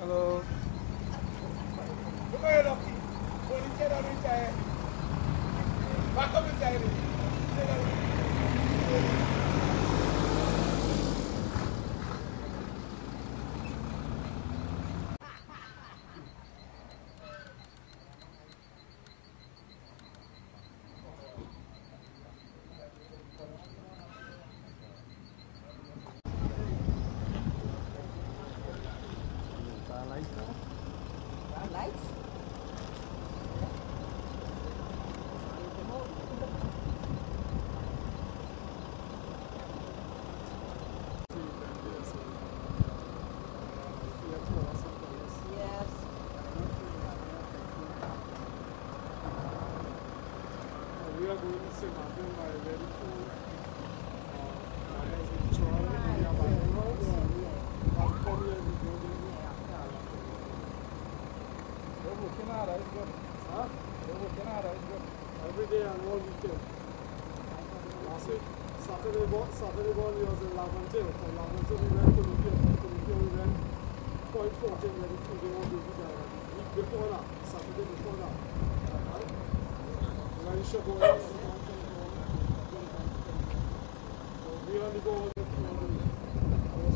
Hello. Back up inside. Saturday morning was in Laventille. From Laventille we went to Clifton. From Clifton we went point 14 where the 2 day old baby died. The week before that, Saturday before that. When you should go out, we only go out.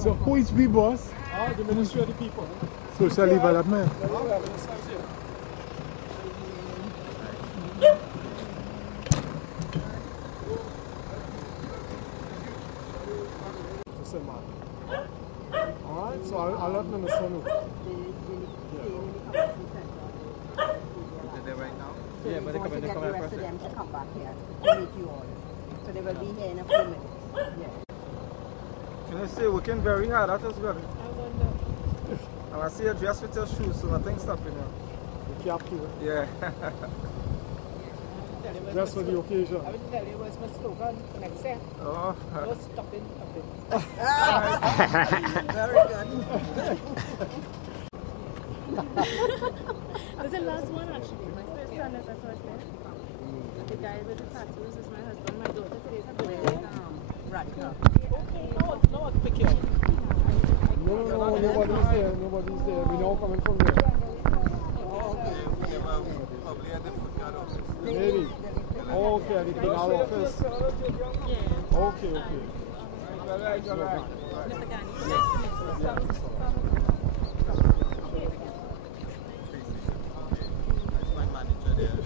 So who is we, boss? The Ministry of the People. Social Development. Alright, so I'll let Minister know. They're there right now? So yeah, but they're coming, the rest of them to come back here to meet you all. So they will be here in a few minutes. Can I say working very hard? That is good. And I see you dressed with your shoes, so nothing's stopping you. The cap too. Yeah. Just for the occasion. I will tell you what's my slogan next year. Oh. No stopping, stopping. Very good. That's the last one actually. My first son is a first there. The guy with the tattoos is my husband. My daughter today's her birthday. Radical. Okay, no one pick you up. No, nobody's there. Nobody's there. We now coming from there. Probably at the footguard office. Maybe. Okay, at the Penal office. Yeah. Okay. Alright. Mr. Gani, nice to meet you. Yeah. That's my manager there.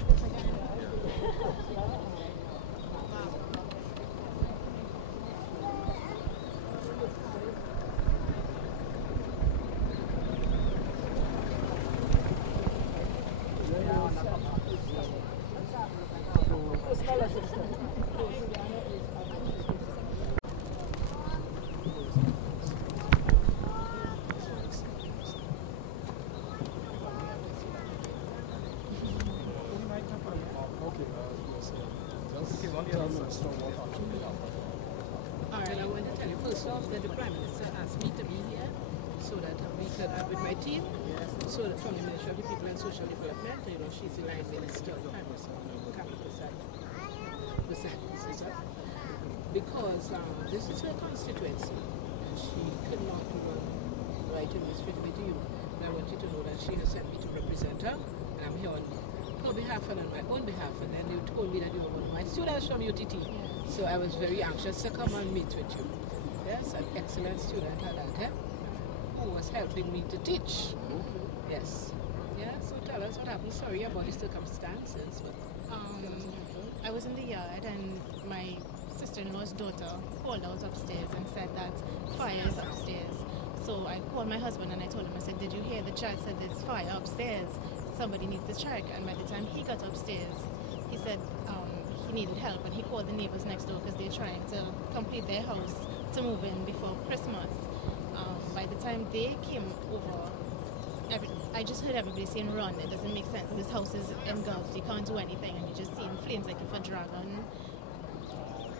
Alright, I want to tell you first off that the Prime Minister asked me to be here so that we could have with my team. So that from the Ministry of the People and Social Development, you know, she's the line minister, Prime Minister, because this is her constituency and she could not write a news straight away to you. And I want you to know that she has sent me to represent her, and I'm here on her behalf and on my own behalf. And then you told me that you were one of my students from UTT, so I was very anxious to come and meet with you. Yes, an excellent student at that who was helping me to teach. Yes. Yeah, so tell us what happened. Sorry about the circumstances. But I was in the yard and my sister-in-law's daughter called out upstairs and said that fire is upstairs. So I called my husband and I told him, I said, did you hear the child said there's fire upstairs? Somebody needs to check. And by the time he got upstairs, he said he needed help, and he called the neighbors next door because they're trying to complete their house to move in before Christmas. By the time they came over, I just heard everybody saying run. It doesn't make sense. This house is engulfed. You can't do anything, and you just see in flames like if a dragon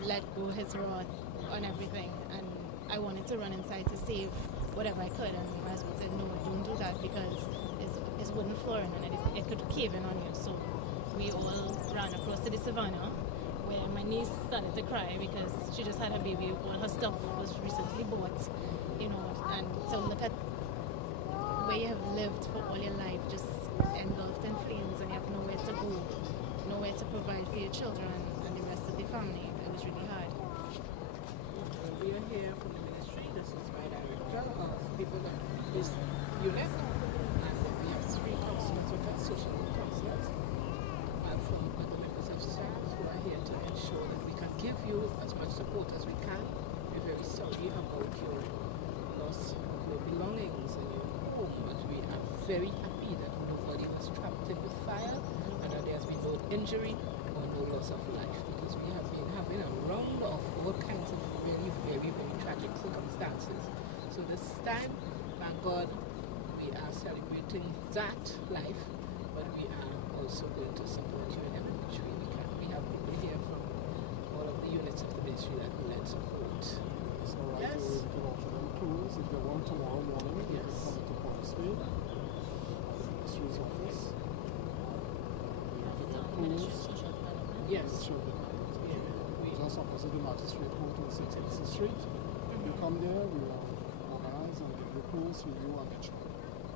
let go his rod on everything. And I wanted to run inside to save whatever I could. And my husband said, no, don't do that because it's wooden flooring and it could cave in on you. So we all ran across to the savannah where my niece started to cry because she just had a baby. All her stuff was recently bought, you know, and so look at where you have lived for all your life, just engulfed in flames, and you have nowhere to go, nowhere to provide for your children and the rest of the family. It was really hard. We are here from the ministry. This is my director of people in this unit. And we have 3 counselors with us, social counselors, and from other members of staff who are here to ensure that we can give you as much support as we can. We're very sorry about your loss of your belongings and your home, but we are very happy that nobody was trapped in the fire and that there has been no injury or no loss of life, because we have been having a round of all kinds of really very, very tragic circumstances. So this time, thank God, we are celebrating that life, but we are also going to support you in every which way we can. We have people here from all of the units of the ministry that will lend support. So Yes. we can offer them tools if they want tomorrow morning. They can come to Forestry, the ministry's office. We offer them tools. Yes. Just opposite the magistrate court on 6th Street. You come there, we will organize and give you tools for you and the children.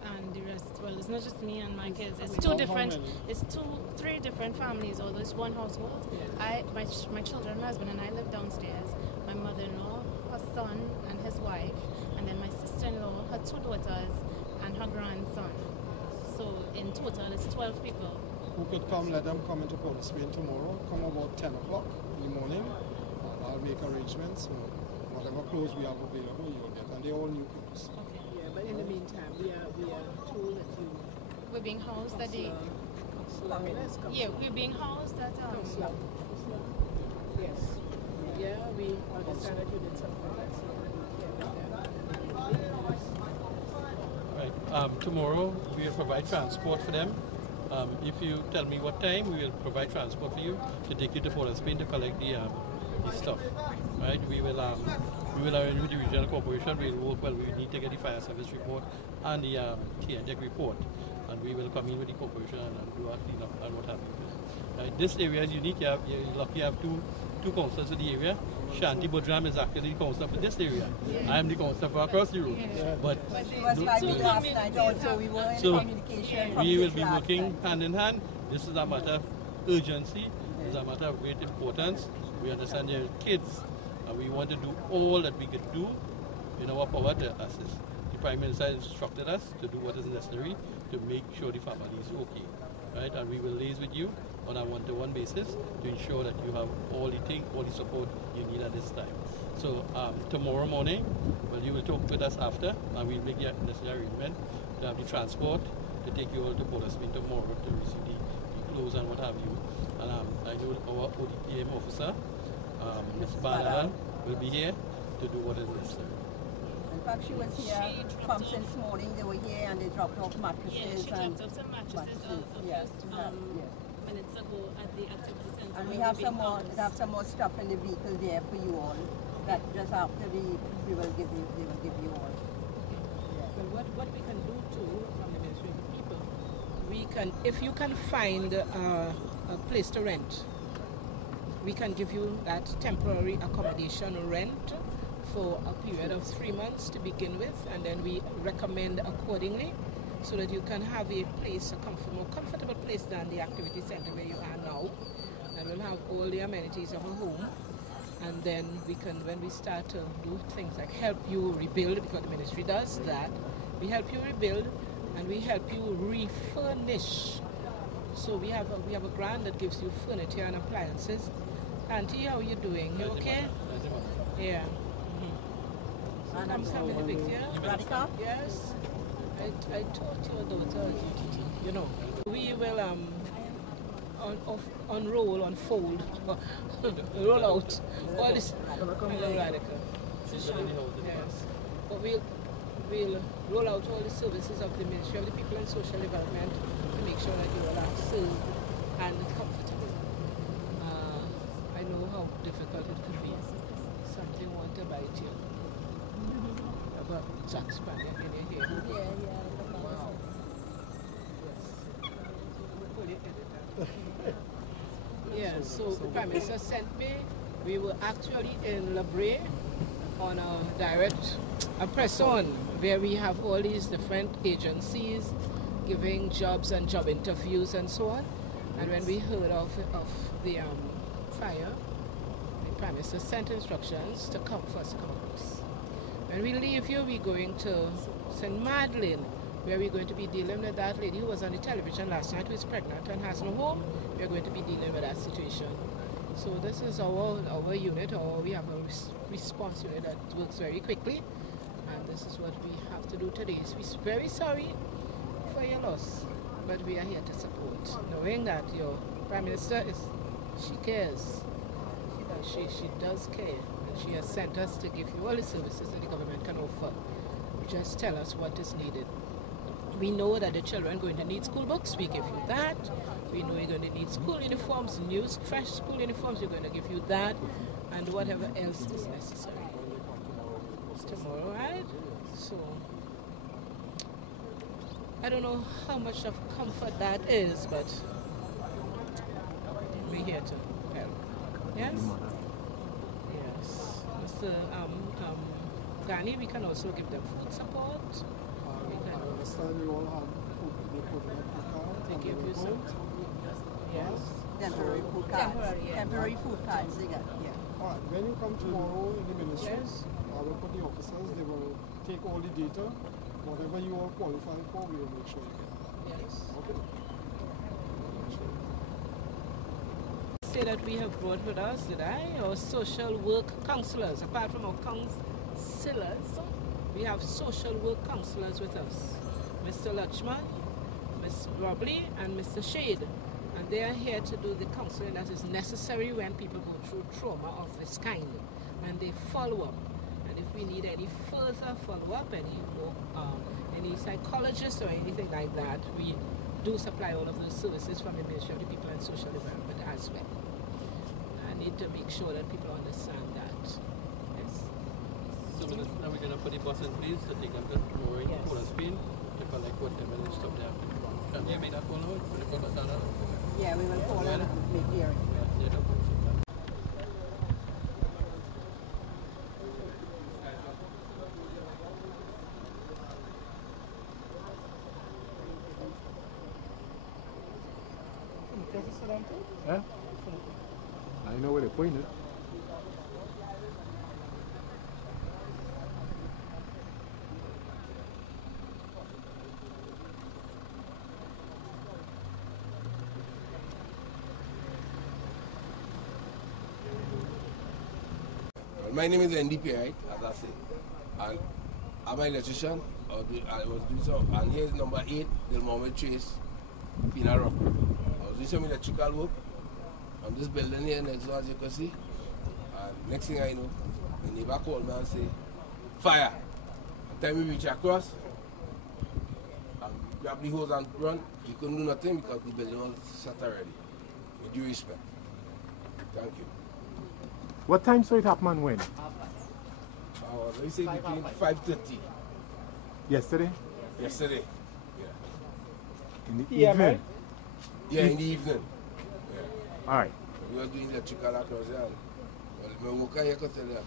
And the rest, well, it's not just me and my kids. It's How different. many? It's 3 different families, although it's one household. My children, my husband, and I live downstairs. My mother-in-law, her son, and his wife, and then my sister-in-law, her 2 daughters, and her grandson. So in total, it's 12 people. Who could come, let them come into Port Spain tomorrow. Come about 10 o'clock in the morning. And I'll make arrangements. Whatever clothes we have available, you'll get. And they're all new clothes. Yeah, but in the meantime, we are told that you We're being housed at the... we're being housed at... Counselor. Yes. Yeah, we understand that you did something like Right. Tomorrow we will provide transport for them. If you tell me what time, we will provide transport for you to take you to Port Spain to collect the stuff. Right? We will arrange with the regional corporation. We need to get the fire service report and the TNTEC report, and we will come in with the corporation and do our cleanup and what have you. Right? This area is unique. You're lucky you have two councillors in the area. Shanti Bodram is actually the councillor for this area. I am the councillor for across the road. But She was like me last night also. We were in communication from we will this be last working night. hand in hand. This is a matter of urgency. It's a matter of great importance. We understand there are kids, and we want to do all that we could do in our power to assist. The Prime Minister instructed us to do what is necessary to make sure the family is okay. Right? And we will liaise with you on a one-to-one basis to ensure that you have all the support you need at this time. So tomorrow morning, well, you will talk with us after, and we'll make the necessary arrangement to have the transport to take you all to Port Spain tomorrow to receive the clothes and what have you. And I know our ODPM officer, Ms. Penal, will be here to do what is necessary. In fact, she was here from since morning. They were here and they dropped off mattresses. She dropped off some mattresses minutes ago at the activity center. And we have some more stuff in the vehicle there for you all. That just after they will give you all. Well, what we can do too from the Ministry of People, we can, if you can find a place to rent, we can give you that temporary accommodation rent for a period of 3 months to begin with, and then we recommend accordingly so that you can have a place, a more comfortable place than the activity center where you are now, and we'll have all the amenities of a home. And then we can, when we start to do things like help you rebuild, because the ministry does that, we help you rebuild and we help you refurnish. So we have a grant that gives you furniture and appliances. Auntie, how are you doing? You okay? Yeah. And I'm Come in the picture. Radhika? Yes. I taught your daughter, you know. We will unfold, roll out all this. Hello, Radical. Yes. But we'll roll out all the services of the Ministry of the People and Social Development to make sure that you all are served and comfortable. I know how difficult it could be. Something want to bite you. have a Jack Spaniel in your hair. Yeah, yeah. Wow. Yeah, so the Prime Minister sent me. We were actually in La Brea on a press-on where we have all these different agencies giving jobs and job interviews and so on. And when we heard of the fire, the Prime Minister sent instructions to come first comes. When we leave here, we're going to St. Madeleine, where we're going to be dealing with that lady who was on the television last night who is pregnant and has no home. We're going to be dealing with that situation. So this is our unit, or we have a response unit that works very quickly. And this is what we have to do today. So we're very sorry for your loss, but we are here to support, knowing that your Prime Minister she cares. She does care. And she has sent us to give you all the services that the government can offer. Just tell us what is needed. We know that the children are going to need school books, we give you that. We know you're going to need school uniforms, new fresh school uniforms, we're going to give you that, and whatever else is necessary. Tomorrow, right? So, I don't know how much of comfort that is, but we're here to help. Yes? Yes. Mr. Danny, we can also give them food support. I understand you all have food, they put in a car. They give you some. Yes. Temporary food cards. Temporary food cards they got, yeah. All right, when you come tomorrow in the ministries, I will put the officers, they will take all the data. Whatever you all qualify for, we will make sure you get. Yes. Okay? Say that we have brought with us, did I? Our social work counselors. Apart from our counselors, we have social work counselors with us. Mr. Lachman, Ms. Robley, and Mr. Shade. And they are here to do the counseling that is necessary when people go through trauma of this kind. And they follow up. And if we need any further follow-up, any psychologist or anything like that, we do supply all of those services from the Ministry of the People and Social Development as well. I need to make sure that people understand that. Yes? So now we're going to put the bus in place to take them to Roaring, Yes. Poland, Spain, to collect whatever and stuff there. Can you make that call now? Will you call that down? Yeah, we will call and make hearing. Yeah. Huh? I know where they pointed. My name is NDP, right, as I say. And I'm an electrician. I was doing some, and here's number 8, the Mohammed Trace, Penal Rock. I was doing some electrical work on this building here next door, as you can see. And next thing I know, the neighbor called me and say, fire. And time we reach across, and we grab the hose and run. We couldn't do nothing because the building was shut already. With due respect. Thank you. What time so it happened and when? Let me say between 5:30 Yesterday? yesterday. Yeah. In the Yeah, evening? right? Yeah, in the evening. Yeah. Alright. We were doing electrical across there. Well, my worker here could tell you that.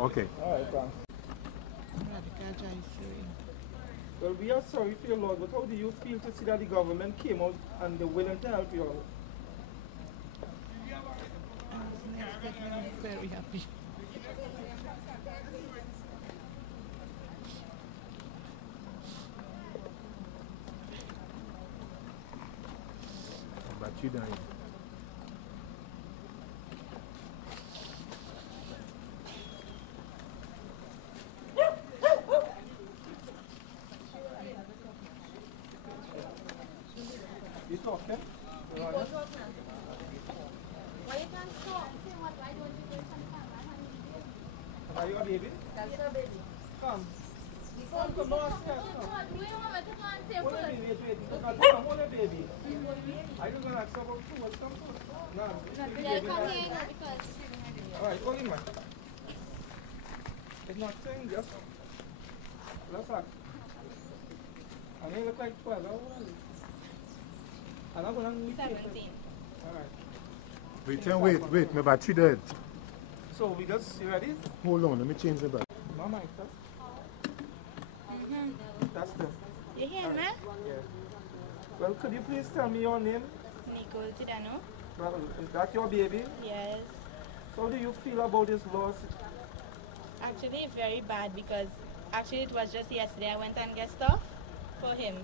Okay. Alright, thanks. Well, we are sorry for your loss, but how do you feel to see that the government came out and they're willing to help you all? Very happy. But you dying. You talking? Why you can't stop? Say what? Why don't you go some time? Are you a baby? That's your baby. Come. Come to boss, come. Do you want me to come and say Hold first? on, wait. Hold on, baby. Are you going to ask about food? What's come first? No. Yeah, come here because... Alright, hold him, man. It's nothing, just... Let's ask. And you look like 12. How old are you? I'm not going to 17. Alright. Wait, my battery dead. So we just, you ready? Hold on, let me change the battery. No mic, that's the. You hear me? Yeah. Well, could you please tell me your name? Nicole Tidano? Well, is that your baby? Yes. So how do you feel about this loss? Actually, it's very bad because actually it was just yesterday I went and get stuff for him.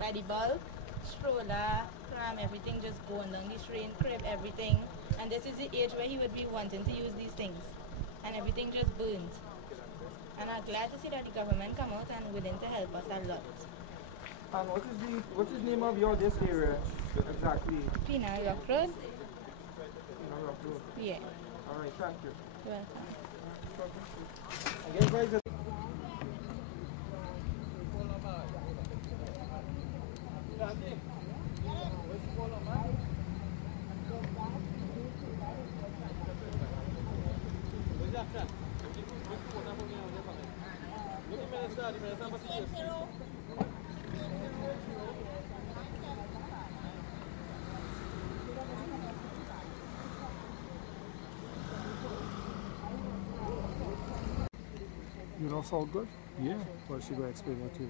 By the bulk, stroller, pram, everything just going down the train, crib, everything. And this is the age where he would be wanting to use these things. And everything just burned. And I'm glad to see that the government come out and willing to help us a lot. And what is the name of your this area exactly? Penal Rock Road? Rock Road. Yeah. Alright, thank you. You're welcome. I guess guys just You know, all good? Yeah, well, she will explain what to you.